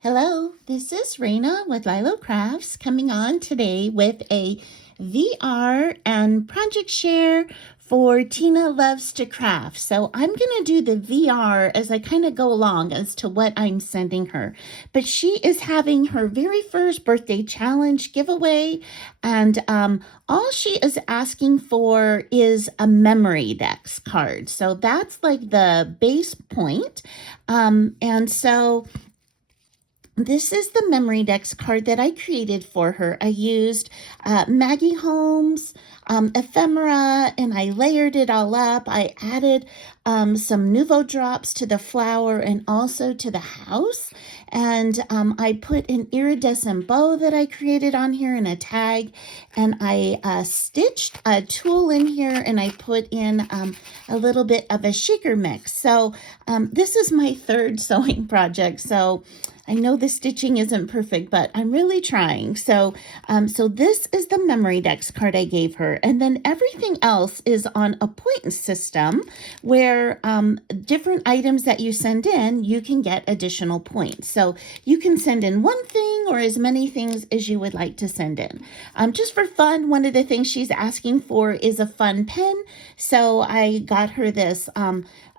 Hello, this is Raina with LYLO Crafts coming on today with a VR and project share for Tina Loves to Craft. So I'm going to do the VR as I kind of go along as to what I'm sending her. But she is having her very first birthday challenge giveaway, and all she is asking for is a memorydex card. So that's like the base point. And so this is the memorydex card that I created for her. I used Maggie Holmes, ephemera, and I layered it all up. I added some Nouveau drops to the flower and also to the house. And I put an iridescent bow that I created on here and a tag. And I stitched a tulle in here, and I put in a little bit of a shaker mix. So this is my third sewing project. So I know the stitching isn't perfect, but I'm really trying. So this is the memorydex card I gave her. And then everything else is on a point system where different items that you send in, you can get additional points. So you can send in one thing or as many things as you would like to send in. Just for fun, one of the things she's asking for is a fun pen. So I got her this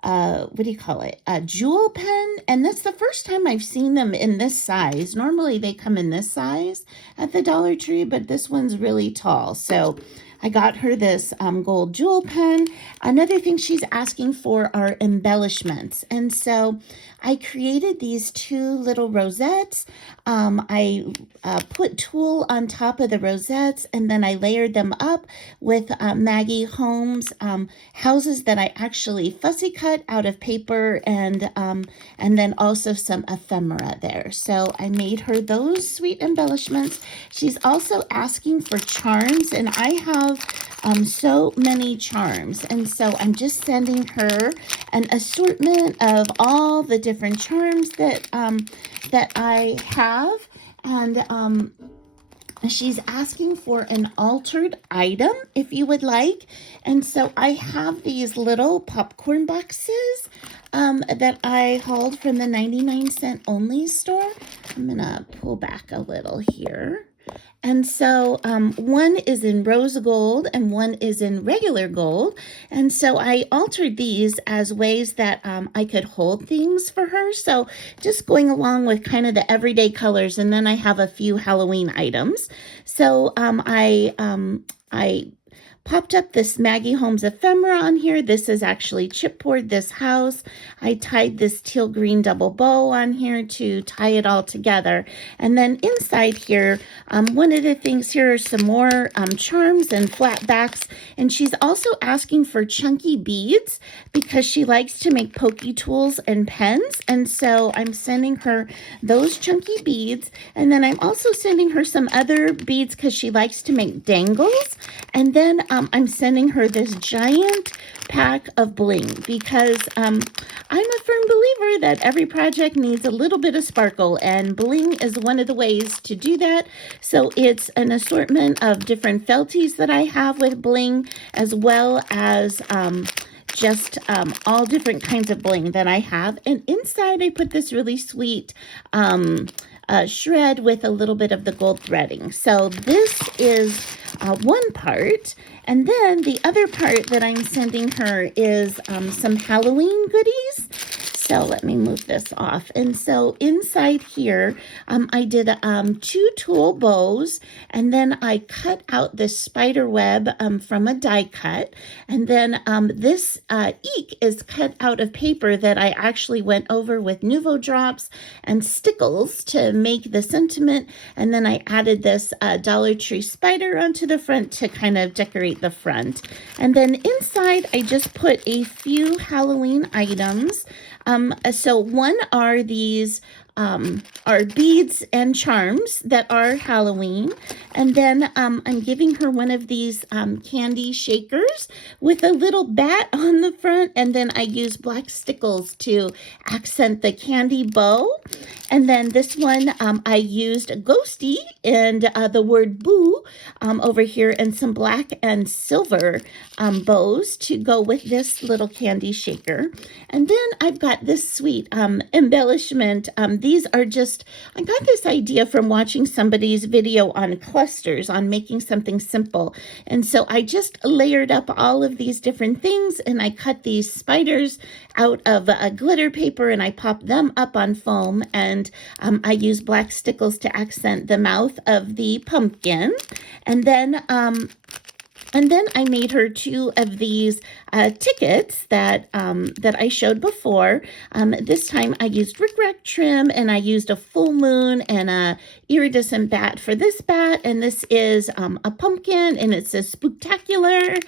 what do you call it? A jewel pen. And that's the first time I've seen them in this size. Normally they come in this size at the Dollar Tree, but this one's really tall. So I got her this gold jewel pen. Another thing she's asking for are embellishments. And so I created these two little rosettes. I put tulle on top of the rosettes, and then I layered them up with Maggie Holmes houses that I actually fussy cut out of paper, and then also some ephemera there. So I made her those sweet embellishments. She's also asking for charms, and I have so many charms, and so I'm just sending her an assortment of all the different charms that I have, and she's asking for an altered item if you would like. And so I have these little popcorn boxes that I hauled from the 99-cent only store. I'm gonna pull back a little here. And so one is in rose gold and one is in regular gold. And so I altered these as ways that I could hold things for her. So just going along with kind of the everyday colors. And then I have a few Halloween items. So I popped up this Maggie Holmes ephemera on here. This is actually chipboard this house. I tied this teal green double bow on here to tie it all together. And then inside here, one of the things here are some more charms and flat backs. And she's also asking for chunky beads because she likes to make pokey tools and pens. And so I'm sending her those chunky beads. And then I'm also sending her some other beads because she likes to make dangles. And then I'm sending her this giant pack of bling because I'm a firm believer that every project needs a little bit of sparkle, and bling is one of the ways to do that. So it's an assortment of different felties that I have with bling, as well as just all different kinds of bling that I have. And inside I put this really sweet shred with a little bit of the gold threading. So this is one part. And then the other part that I'm sending her is some Halloween goodies. So let me move this off. And so inside here, I did 2 tulle bows, and then I cut out this spider web from a die cut. And then this eek is cut out of paper that I actually went over with Nouveau drops and stickles to make the sentiment. And then I added this Dollar Tree spider onto the front to kind of decorate the front. And then inside, I just put a few Halloween items. So one are these are beads and charms that are Halloween. And then I'm giving her one of these candy shakers with a little bat on the front. And then I use black stickles to accent the candy bow. And then this one, I used ghosty and the word boo over here, and some black and silver bows to go with this little candy shaker. And then I've got this sweet embellishment these are just, I got this idea from watching somebody's video on clusters, on making something simple. And so I just layered up all of these different things, and I cut these spiders out of a glitter paper, and I popped them up on foam, and I used black stickles to accent the mouth of the pumpkin. And then I made her 2 of these tickets that I showed before. This time I used rickrack trim, and I used a full moon and a iridescent bat for this bat. And this is a pumpkin, and it says spooktacular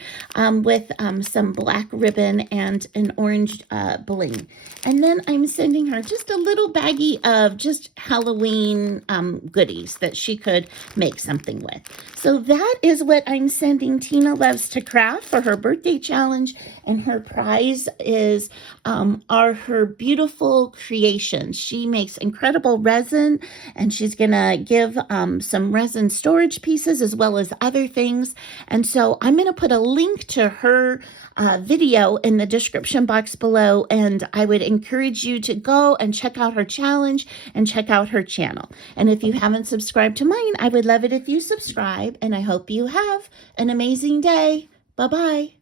with some black ribbon and an orange bling. And then I'm sending her just a little baggie of just Halloween goodies that she could make something with. So that is what I'm sending Tina Loves to Craft for her birthday challenge, and her prize are her beautiful creations. She makes incredible resin, and she's gonna give some resin storage pieces as well as other things. And so I'm gonna put a link to her video in the description box below, and I would encourage you to go and check out her challenge and check out her channel. And if you haven't subscribed to mine, I would love it if you subscribe, and I hope you have an amazing day. Bye-bye.